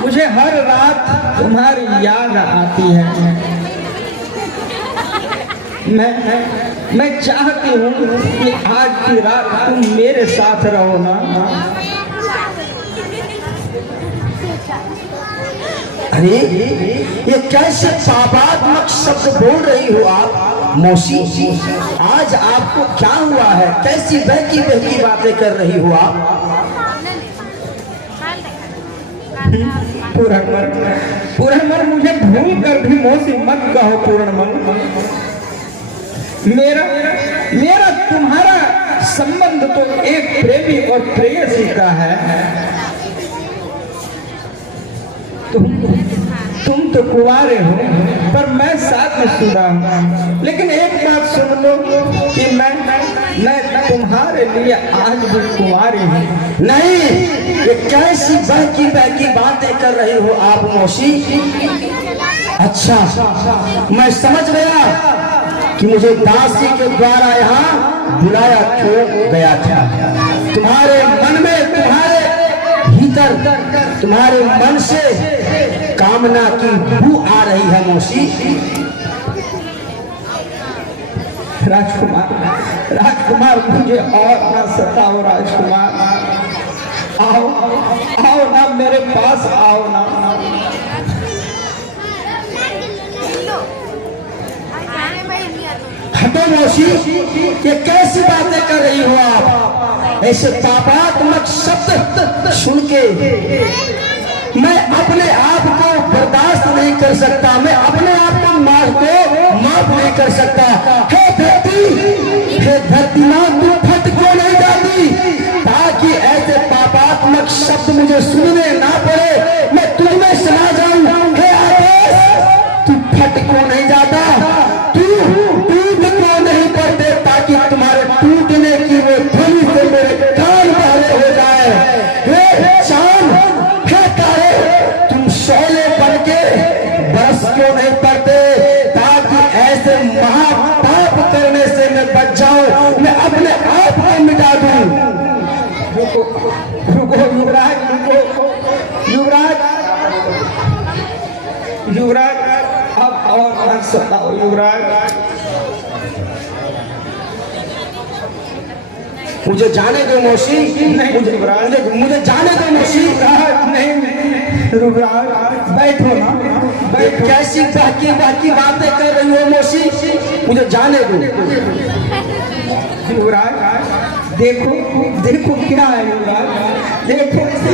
मुझे हर रात तुम्हारी याद आती है। मैं चाहती हूँ कि आज की रात तुम मेरे साथ रहो ना। अरे ये कैसे पापात्मक शब्द बोल रही हो आप मौसी? आज आपको क्या हुआ है? कैसी बहकी बहकी बातें कर रही हो आप? पूर्णमल, मुझे भूल कर भी मौसी मत कहो पूर्णमल। मेरा तुम्हारा संबंध तो एक प्रेमी और प्रेयसी का है। तुम तो कुंवारे हो, पर मैं साथ में शुदा हूँ। लेकिन एक बात सुन लो कि मैं तुम्हारे लिए आज भी कुंवारी हूँ। नहीं, ये कैसी बहकी बहकी बातें कर रही हो आप मौसी? अच्छा, मैं समझ गया कि मुझे दासी के द्वारा यहाँ बुलाया क्यों गया था। तुम्हारे मन में, तुम्हारे भीतर, तुम्हारे मन से कामना की बू आ रही है मौसी। राजकुमार मुझे और ना सताओ राजकुमार। आओ ना मेरे पास, आओ ना। हटो मौसी, ये कैसी बातें कर रही हो आप? ऐसे पापात्मक शब्द सुन के मैं अपने आप को बर्दाश्त नहीं कर सकता। मैं अपने आप को माफ नहीं कर सकता। हे धरती माँ, तू फट क्यों नहीं जाती ताकि ऐसे पापात्मक शब्द मुझे सुनने ना पड़े, मैं तुझमें समा जाऊं। हे आदेश, तू फट क्यों नहीं जाता? तू टूट क्यों नहीं पड़ते ताकि तुम्हारे टूटने की वो ध्वनि से मेरे कान बहरे हो जाए। हे चांद, हे तारे, तुम शोले बन के बरस क्यों नहीं पड़ते ताकि ऐसे महापाप करने से मैं बच जाऊं, मैं अपने आप को मिटा दूं। रुको युवराज, अब और मत सताओ युवराज। मुझे जाने दो मौसी। नहीं मुझे जाने दो मौसी। नहीं युवराज, बैठो ना। कैसी बाकी बातें कर रही हो मौसी? मुझे जाने दो। युवराज देखो क्या है युवराज। देखो कैसी?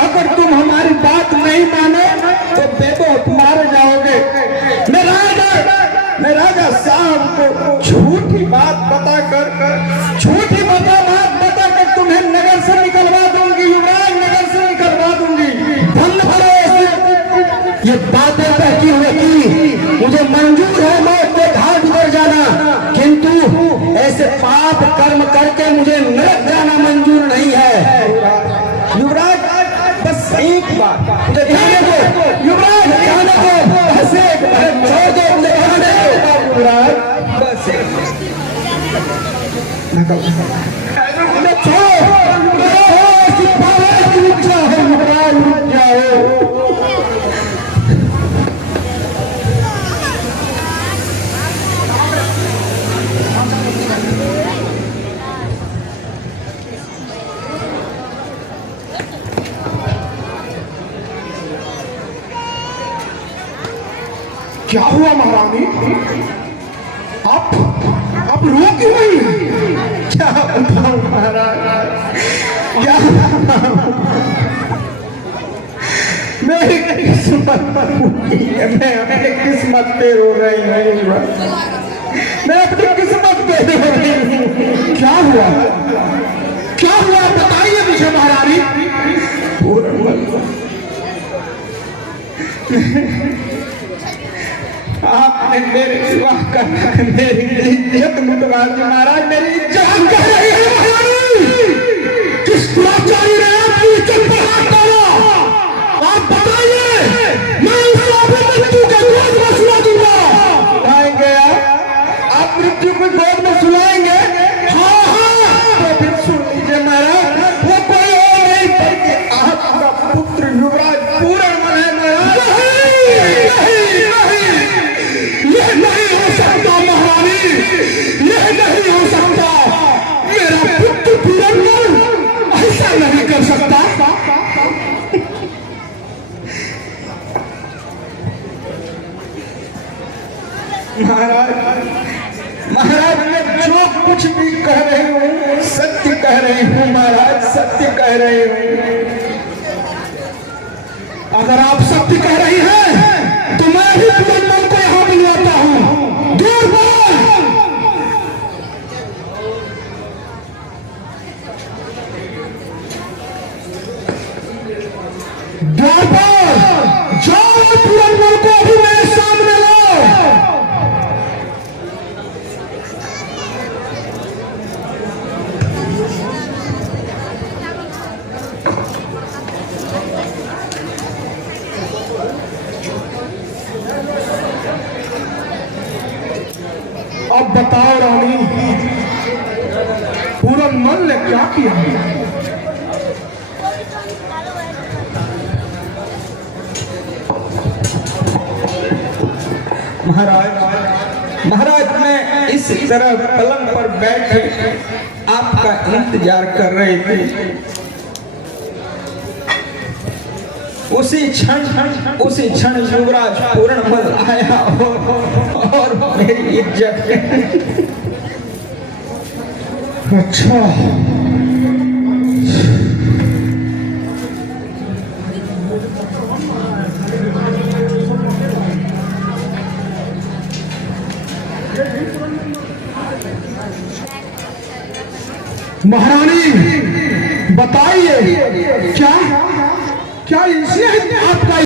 अगर तुम हमारी बात नहीं मानो तो बेबो मारे जाओगे। मैं राजा साहब को झूठी बात बताकर तुम्हें नगर से निकलवा दूंगी युवराज, नगर से निकलवा दूंगी। ये बातें बहकी हुई की मुझे मंजूर है मौत के घाट पर जाना, किंतु ऐसे पाप कर्म करके मुझे नरक जाना मंजूर नहीं है। युवराज बस एक बात मुझे जाने दो युवराज, जाने दो। बस एक बार छोड़ दो, मुझे जाने दो युवराज, बस क्या हुआ महारानी? आप रो क्यों नहीं? क्या बताऊं महाराज, क्या मेरी किस्मत मैं अपनी किस्मत पे रो रही हूँ। मैं अपनी किस्मत पे रो रही हूँ। क्या हुआ बताइए मुझे महारानी। आपने मेरे सिवा कर मेरी इज्जत लुटवा दी महाराज, मेरी इज्जत कह रही है महारानी? किस दुराचारी ने आपकी इज्जत पर हाथ डाला? आप बताइए, मैं उसे अपनी मृत्यु के गोद में सुला दूंगा। आएंगे आप मृत्यु को गोद में सुलाएंगे? हाँ, महाराज मैं जो कुछ भी कह रही हूँ सत्य कह रही हूँ महाराज, सत्य कह रही हूँ। अगर आप सत्य कह रही हैं तो मैं ही पुरंदर को यहाँ बुलवाता हूँ। दूर बोल। द्वार पर जाओ, पुरंदर को अभी मेरे सामने लो। अब बताओ रानी, पुरंदर ने क्या किया? महाराज मैं इस तरह पलंग पर बैठे आपका इंतजार कर रहे थे। उसी क्षण युवराज पूर्णमल आया और मेरी इज्जत। अच्छा, महारानी बताइए, क्या क्या इनसे आपका